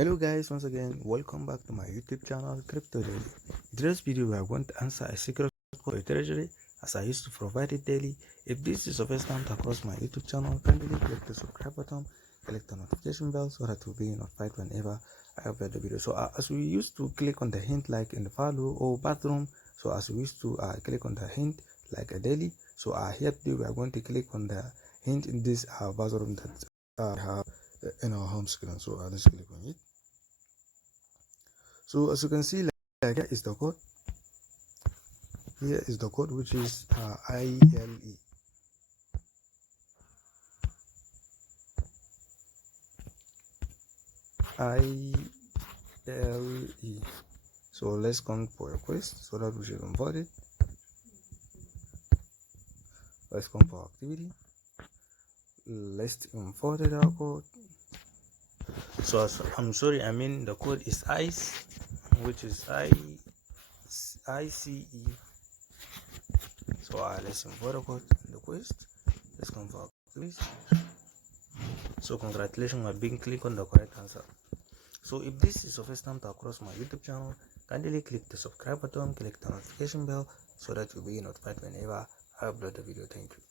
Hello guys, once again welcome back to my YouTube channel Crypto Daily. In today's video we are going to answer a secret code for treasury as I used to provide it daily. If this is your first time to cross my YouTube channel, kindly click the subscribe button, click the notification bell so that you'll be notified whenever I upload the video. So as we used to click on the hint like in the follow or bathroom, so as we used to click on the hint like a daily, so here today we are going to click on the hint in this bathroom that we have in our home screen. So let's click on it. So as you can see, like here is the code. Here is the code, which is ILE. ILE. So let's come for a quest so that we should import it. Let's come for activity. Let's import it our code. So I'm sorry, I mean the code is ICE, which is ICE. So let's import the code in the quest. Let's come for activity. So congratulations on being clicked on the correct answer. So if this is your first time to cross my YouTube channel, kindly click the subscribe button, click the notification bell so that you'll be notified whenever I upload the video. Thank you.